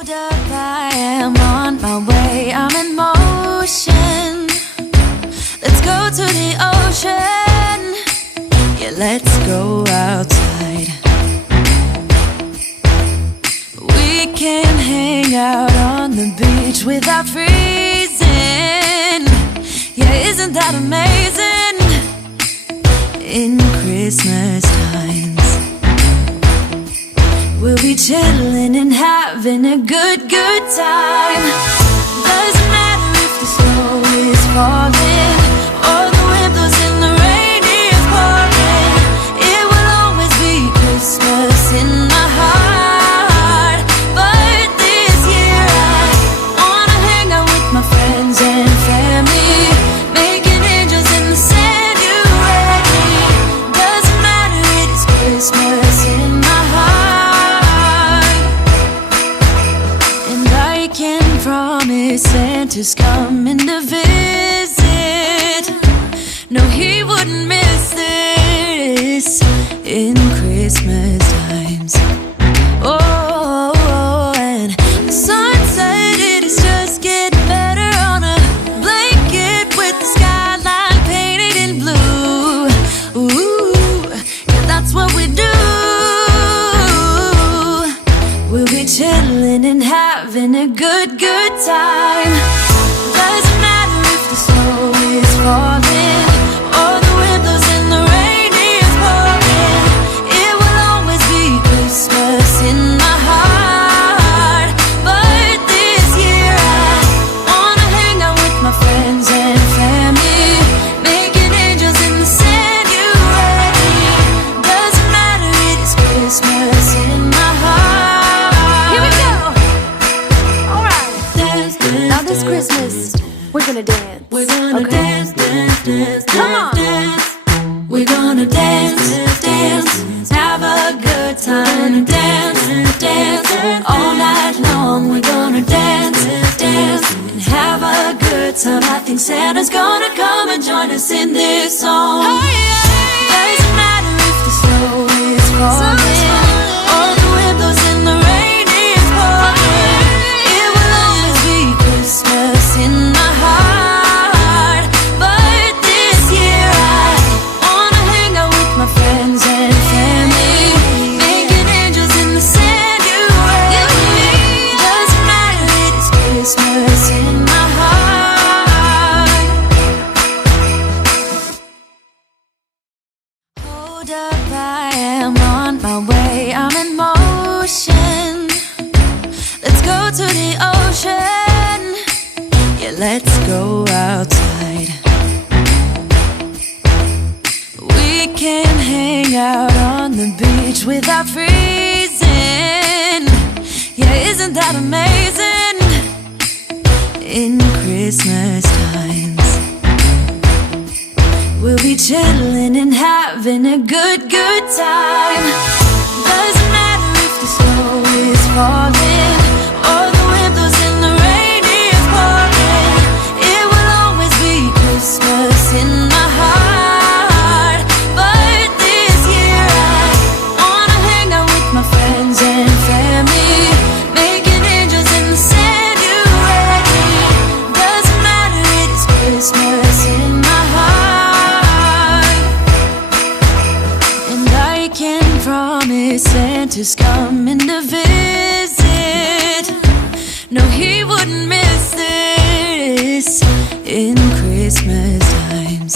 Hold up, I am on my way, I'm in motion. Let's go to the ocean. Yeah, let's go outside. We can hang out on the beach without freezing. Yeah, isn't that amazing? In Christmas times, we'll be chilling and having a good time. Doesn't matter if the snow is falling or the wind blows and the rain is pouring. It will always be Christmas in my heart. But this year I wanna hang out with my friends and family, making angels in the sand. You ready? Doesn't matter, it is Christmas in my heart. And I can promise Santa's coming to visit. No, he wouldn't miss this in Christmas times. Oh, and the sun said it is just getting better on a blanket with the skyline painted in blue. Ooh, yeah, that's what we do. We'll be chilling and having a good time. Doesn't matter if the snow is falling or the wind blows and the rain is pouring. It will always be Christmas in my heart. But this year I wanna hang out with my friends and family, making angels in the sand. You ready? Doesn't matter, it is Christmas in my heart. Here we go. All right. Dance, dance, Now this Christmas, we're gonna dance. we're gonna dance, dance, dance, Come on. dance. We're gonna dance, dance, have a good time. Dance, dance, all night long. We're gonna dance, dance, and have a good time. I think Santa's gonna come and join us in this song. Doesn't matter if the snow is falling or the wind blows and the rain is pouring. It will always be Christmas in my heart. But this year I wanna hang out with my friends and family, making angels in the sand. You ready? Doesn't matter, it is Christmas in my heart. Hold up, I am on my way, I'm in motion. Let's go to the ocean. Yeah, let's go outside. We can hang out on the beach without freezing. Yeah, isn't that amazing? In Christmas times, we'll be chilling and having a good time. Doesn't matter if the snow is falling or the wind blows and the rain is pouring. It will always be Christmas in my heart. But this year I wanna hang out with my friends and family, making angels in the sand. You ready? Doesn't matter, it is Christmas in my heart. And I can promise Santa's coming to visit. No, he wouldn't miss this in Christmas times.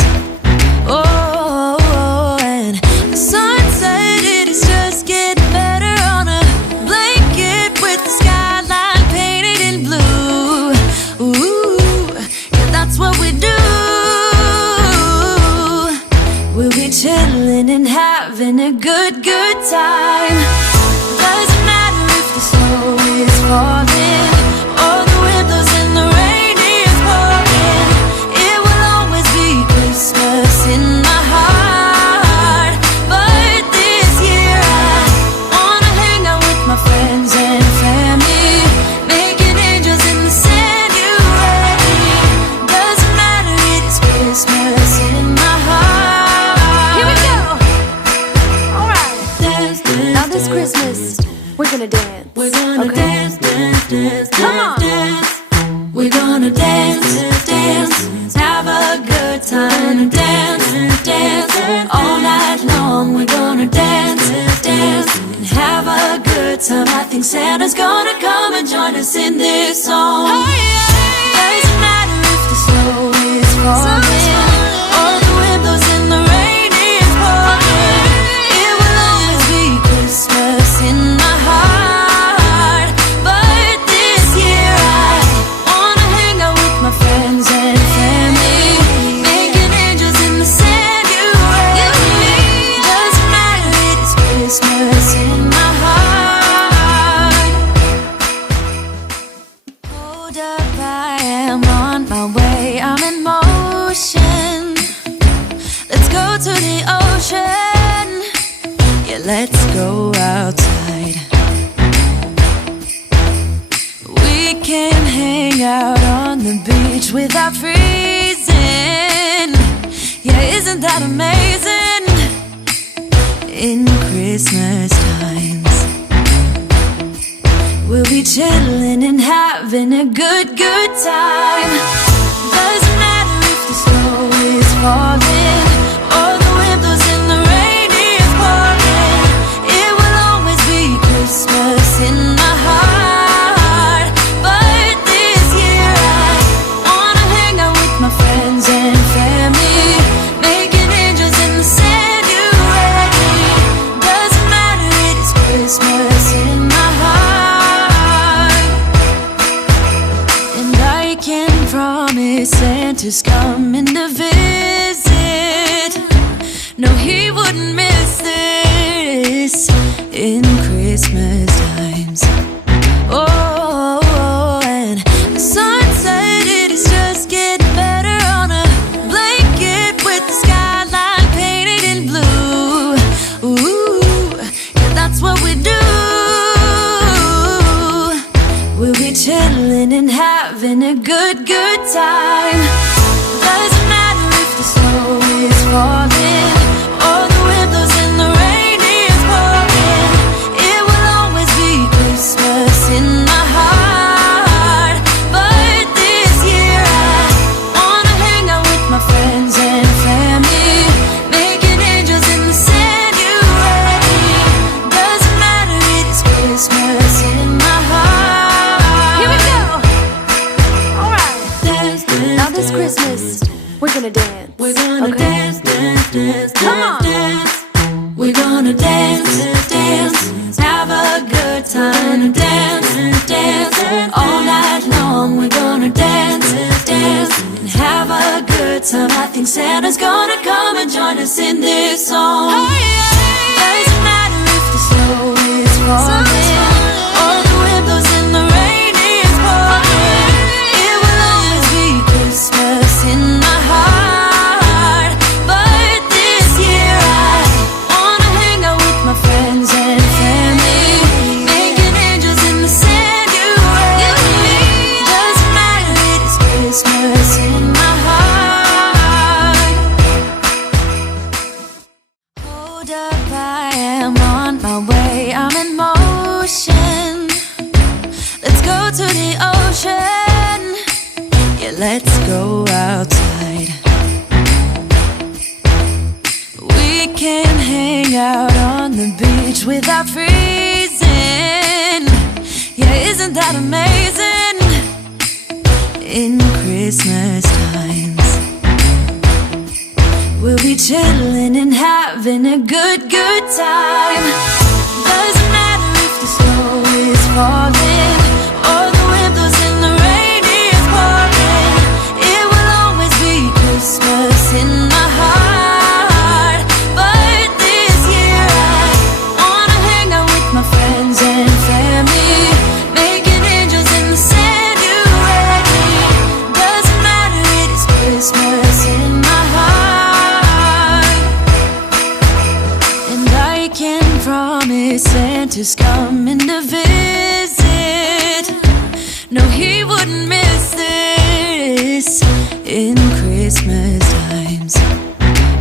Oh, and the sun said it is just getting better on a blanket with the skyline painted in blue. Ooh, yeah, that's what we do. We'll be chilling and having a good time. Doesn't matter if the snow is falling or the wind blows and the rain is pouring. It will always be Christmas in my heart. But this year I wanna hang out with my friends and family, making angels in the sand. You ready? Doesn't matter, it is Christmas in my heart. Here we go. All right. Dance, dance, dance, come on, dance. We're gonna dance, dance, have a good time, dance, dance, all night long. We're gonna dance, dance, and have a good time. I think Santa's gonna come and join us in this song. Doesn't matter if the snow is falling or the wind blows and the rain is pouring. It will always be Christmas in my heart. But this year I wanna hang out with my friends and family, making angels in the sand. You and me. Doesn't matter, it is Christmas in my heart. Hold up, I am on my way, I'm in motion. Let's go to the ocean. Yeah, let's go outside. We can hang out on the beach without freezing. Yeah, isn't that amazing? In Christmas times, we'll be chilling and having a good time. Doesn't matter if the snow is falling or the wind blows and the rain is pouring. It will always be Christmas in my heart. But this year I wanna hang out with my friends and family, making angels in the sand. You and me. Doesn't matter, it is Christmas in my heart. And I can promise Santa's coming to visit. No, he wouldn't miss this in Christmas times. Oh, and the sun said it is just getting better on a blanket with the skyline painted in blue. Ooh, yeah, that's what we do. We'll be chilling and having a good time. Doesn't matter if the snow is falling or the wind blows and the rain is pouring. It will always be Christmas in my heart. But this year I wanna hang out with my friends and family, making angels in the sand. You and me. Doesn't matter, it is Christmas in my heart. Here we go. All right. Dance, dance, Now this dance. Christmas, we're gonna dance. We're gonna Okay? dance, dance, dance, Come on. dance. We're gonna dance, dance, have a good time, dance, dance, all night long. We're gonna dance, dance, and have a good time. I think Santa's gonna come and join us in this song. Doesn't matter if the snow is falling or the wind blows and the rain is pouring. It will always be Christmas in my heart. But this year I wanna hang out with my friends and family, making angels in the sand. You and me. Doesn't matter, it is Christmas in my heart. Hold up, I am on my way, I'm in motion. Let's go to the ocean. Yeah, let's go outside. We can hang out on the beach without freezing. Yeah, isn't that amazing? In Christmas times, we'll be chilling and having a good time. Doesn't matter if the snow is falling or the wind blows and the rain is pouring. It will always be Christmas in my heart. But this year I wanna hang out with my friends and family, making angels in the sand. You and me. Doesn't matter, it is Christmas in my heart. And I can promise Santa's coming to visit. No, he wouldn't miss this in Christmas times.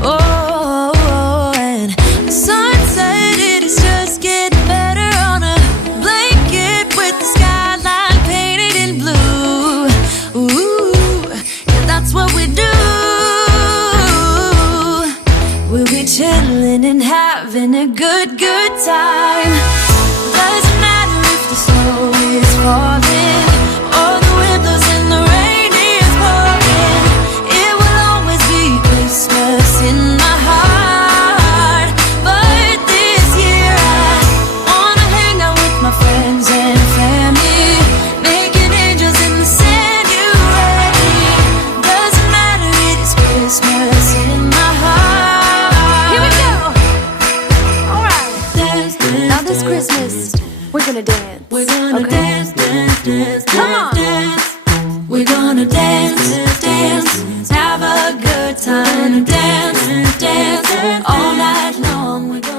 Oh, and the sun said it is just getting better on a blanket with the skyline a good, good time. Doesn't matter if the snow is falling or the wind blows and the rain is pouring. It will always be Christmas in my heart. But this year I wanna hang out with my friends and family, making angels in the sand. You ready? Doesn't matter, it is Christmas in my heart. Here we go. All right. Dance, dance, Now this dance, Christmas, we're gonna dance. we're gonna Okay? dance, dance, dance, Come on. dance. We're gonna dance, dance, have a good time, dance, dance, all night long. We're gonna